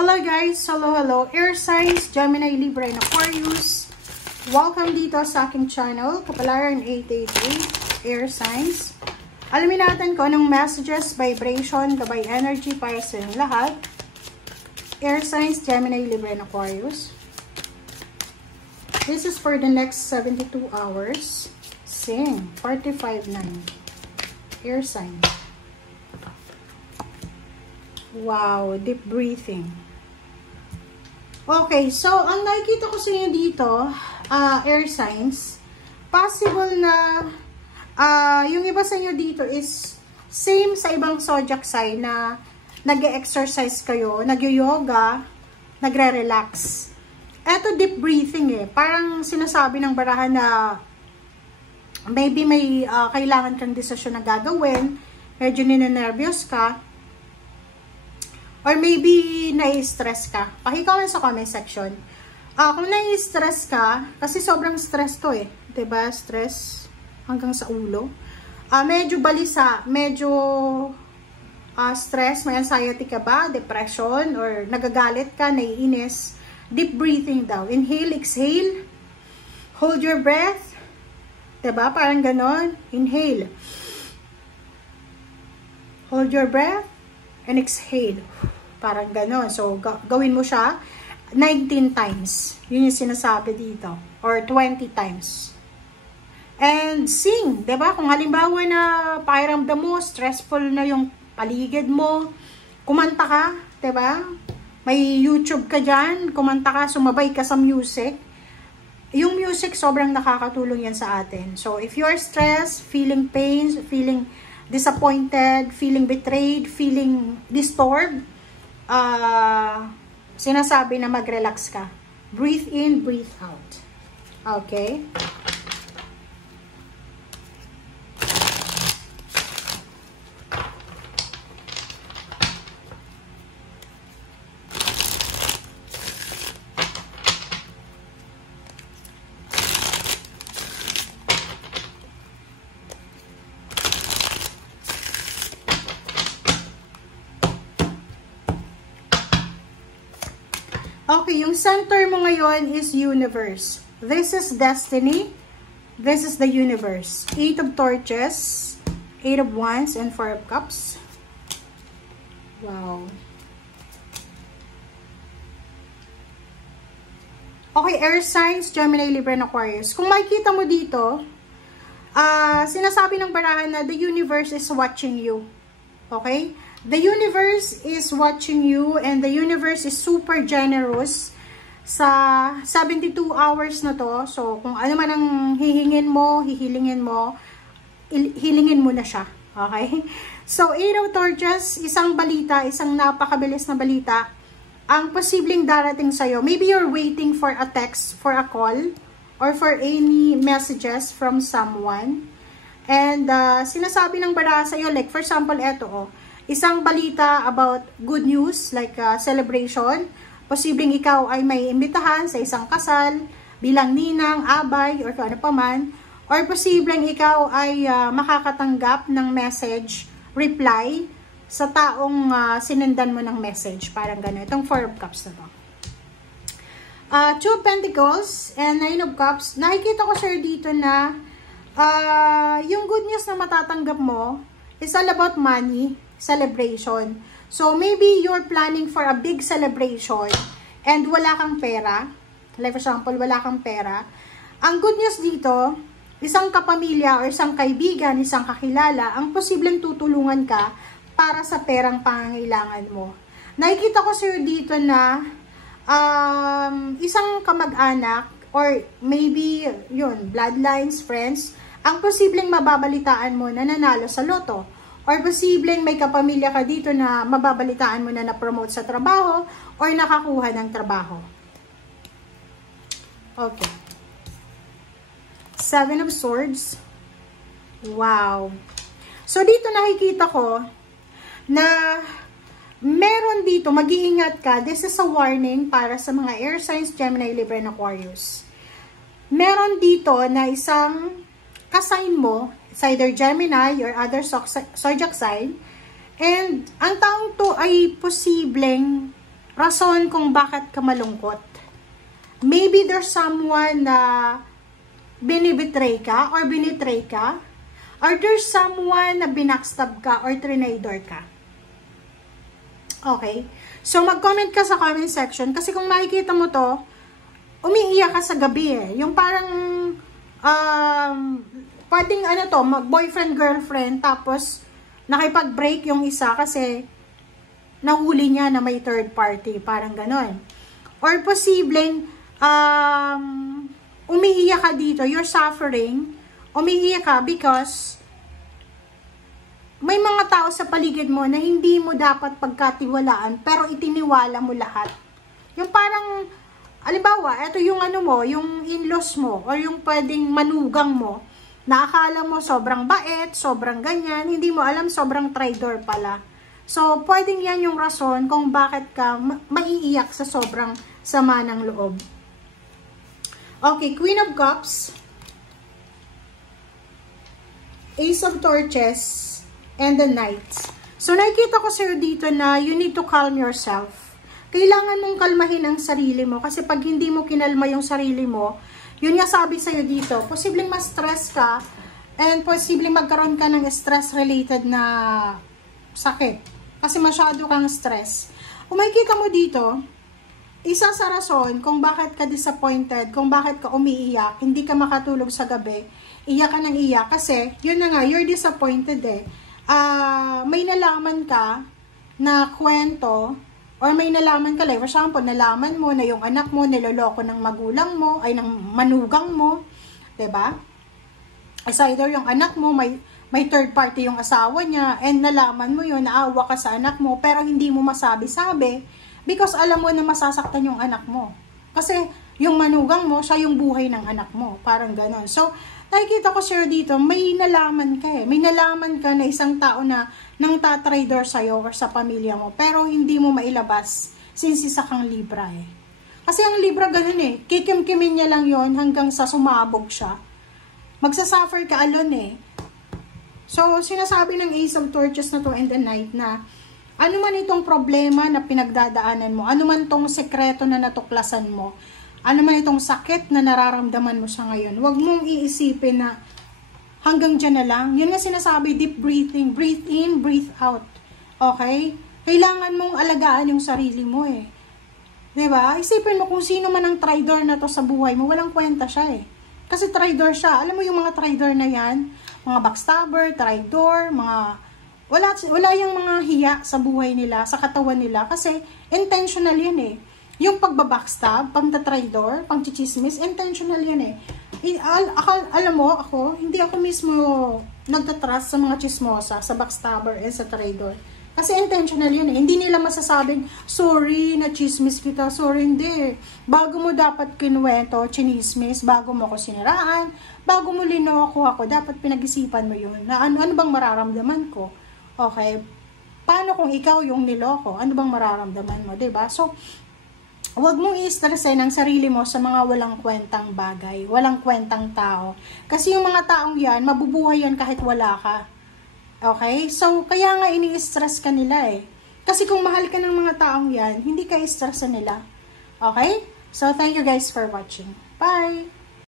Hello guys! Hello! Air signs, Gemini, Libra, and Aquarius. Welcome dito sa aking channel, Kapalaran 888, Air signs. Alamin natin kung anong messages, vibration, gabay energy para sa inyong lahat. Air signs, Gemini, Libra, and Aquarius. This is for the next 72 hours. Sing, 45-9. Air signs. Wow, deep breathing. Okay, so ang nakikita ko sa inyo dito, air signs, possible na yung iba sa inyo dito is same sa ibang zodiac sign na nag-exercise kayo, nag-yoga, nagre-relax. Eto deep breathing parang sinasabi ng barahan na maybe may kailangan kang desisyon na gagawin, medyo ninenervyos ka, or maybe nai-stress ka. Pakicomment sa comment section. Kung nai-stress ka, kasi sobrang stress to diba? Stress hanggang sa ulo. Medyo balisa, medyo stress, may anxiety ka ba, depression, or nagagalit ka, naiinis. Deep breathing daw. Inhale, exhale. Hold your breath. Diba? Parang ganon. Inhale. Hold your breath. And exhale. Parang ganon. So, gawin mo siya 19 times. Yun yung sinasabi dito. Or 20 times. And sing. Diba? Kung halimbawa na pakiramdam mo, stressful na yung paligid mo, kumanta ka. Diba? May YouTube ka dyan. Kumanta ka, sumabay ka sa music. Yung music, sobrang nakakatulong yan sa atin. So, if you're stressed, feeling pain, feeling disappointed, feeling betrayed, feeling disturbed, sinasabi na mag-relax ka. Breathe in, breathe out. Okay? Okay, yung center mo ngayon is universe. This is destiny. This is the universe. 8 of torches, 8 of wands, and 4 of cups. Wow. Okay, air signs, Gemini, Libra, and Aquarius. Kung makikita mo dito, sinasabi ng barahan na the universe is watching you. Okay? The universe is watching you, and the universe is super generous sa 72 hours na to. So, kung ano man ang hihingin mo, hilingin mo na siya. Okay? So, 8 of torches, isang balita, isang napakabilis na balita, ang posibleng darating sa'yo. Maybe you're waiting for a text, for a call, or for any messages from someone. And, sinasabi ng baraha sa'yo, like, for example, eto, isang balita about good news, like celebration. Posibleng ikaw ay may imbitahan sa isang kasal, bilang ninang, abay, or kung ano pa man. Or posibleng ikaw ay makakatanggap ng message, reply, sa taong sinendan mo ng message. Parang gano'n. Itong 4 of cups na to. 2 of pentacles and 9 of cups. Nakikita ko sir dito na yung good news na matatanggap mo is all about money, celebration. So, maybe you're planning for a big celebration and wala kang pera. Like for example, wala kang pera. Ang good news dito, isang kapamilya or isang kaibigan, isang kakilala, ang posibleng tutulungan ka para sa perang pangangailangan mo. Nakikita ko sir dito na isang kamag-anak or maybe yun, bloodlines, friends, ang posibleng mababalitaan mo na nanalo sa loto. Or posibleng may kapamilya ka dito na mababalitaan mo na na-promote sa trabaho or nakakuha ng trabaho. Okay. 7 of Swords. Wow. So, dito nakikita ko na meron dito, mag-iingat ka. This is a warning para sa mga air signs, Gemini, Libra, and Aquarius. Meron dito na isang kasign mo, it's either Gemini or other zodiac sign, and ang taong to ay posibleng rason kung bakit ka malungkot. Maybe there's someone na binibetray ka or binitray ka, or there's someone na binackstab ka or trinador ka. Okay? So, mag-comment ka sa comment section kasi kung makikita mo to, umiiyak ka sa gabi eh. Yung parang, pwedeng ano to, mag-boyfriend, girlfriend, tapos nakipag-break yung isa kasi nahuli niya na may third party. Parang ganon. Or posibleng, umiiyak ka dito, you're suffering, umiiyak ka because may mga tao sa paligid mo na hindi mo dapat pagkatiwalaan pero itiniwala mo lahat. Yung parang, halimbawa, ito yung ano mo, yung in-laws mo or yung pwedeng manugang mo na akala mo sobrang bait, sobrang ganyan, hindi mo alam sobrang traidor pala. So, pwedeng yan yung rason kung bakit ka maiiyak sa sobrang sama ng loob. Okay, Queen of Cups, Ace of Torches, and the Knight. So, nakikita ko sa'yo dito na you need to calm yourself. Kailangan mong kalmahin ang sarili mo kasi pag hindi mo kinalma yung sarili mo, yun nga sabi sa'yo dito, posibleng ma-stress ka and posibleng magkaroon ka ng stress-related na sakit kasi masyado kang stress. Kung makikita mo dito, isa sa rason kung bakit ka disappointed, kung bakit ka umiiyak, hindi ka makatulog sa gabi, iyak ka ng iyak kasi, yun na nga, you're disappointed eh. May nalaman ka na kwento, or may nalaman ka, like for example, nalaman mo na yung anak mo niloloko ng magulang mo, ay ng manugang mo, diba? As either yung anak mo, may third party yung asawa niya, and nalaman mo yun, naawa ka sa anak mo, pero hindi mo masabi-sabi, because alam mo na masasaktan yung anak mo. Kasi yung manugang mo, siya yung buhay ng anak mo. Parang ganon. So, nakikita ko sir dito, may nalaman ka eh. May nalaman ka na isang tao na nang tatraidor sa'yo or sa pamilya mo. Pero hindi mo mailabas since isa kang Libra eh. Kasi ang Libra ganon eh. Kikim-kimin niya lang yon hanggang sa sumabog siya. Magsasuffer ka alone eh. So, sinasabi ng Ace of Torches na to and the Knight na ano man itong problema na pinagdadaanan mo, ano man itong sekreto na natuklasan mo, ano man itong sakit na nararamdaman mo sa ngayon, huwag mong iisipin na hanggang dyan na lang. Yun nga sinasabi, deep breathing, breathe in, breathe out. Okay? Kailangan mong alagaan yung sarili mo eh. Diba? Isipin mo kung sino man ang traidor na to sa buhay mo, walang kwenta siya eh. Kasi traidor siya. Alam mo yung mga traidor na yan, mga backstabber, traidor, mga wala yung mga hiya sa buhay nila, sa katawan nila, kasi intentional yan eh. Yung pagbabackstab, pang-traidor, pang-chichismis, intentional yan eh. Alam mo, ako, hindi ako mismo nagtatrust sa mga chismosa, sa backstabber and sa traidor. Kasi intentional yun eh. Hindi nila masasabing, sorry, na-chismis kita, sorry, hindi. Bago mo dapat kinuwento, chinismis, bago mo ako siniraan, bago mo linoko ako, dapat pinag-isipan mo yun. Na ano bang mararamdaman ko? Okay, paano kung ikaw yung niloko? Ano bang mararamdaman mo, diba? So, huwag mong i-stressin ang sarili mo sa mga walang kwentang bagay, walang kwentang tao. Kasi yung mga taong yan, mabubuhay yan kahit wala ka. Okay? So, kaya nga ini-stress ka nila eh. Kasi kung mahal ka ng mga taong yan, hindi ka i-stressin nila. Okay? So, thank you guys for watching. Bye!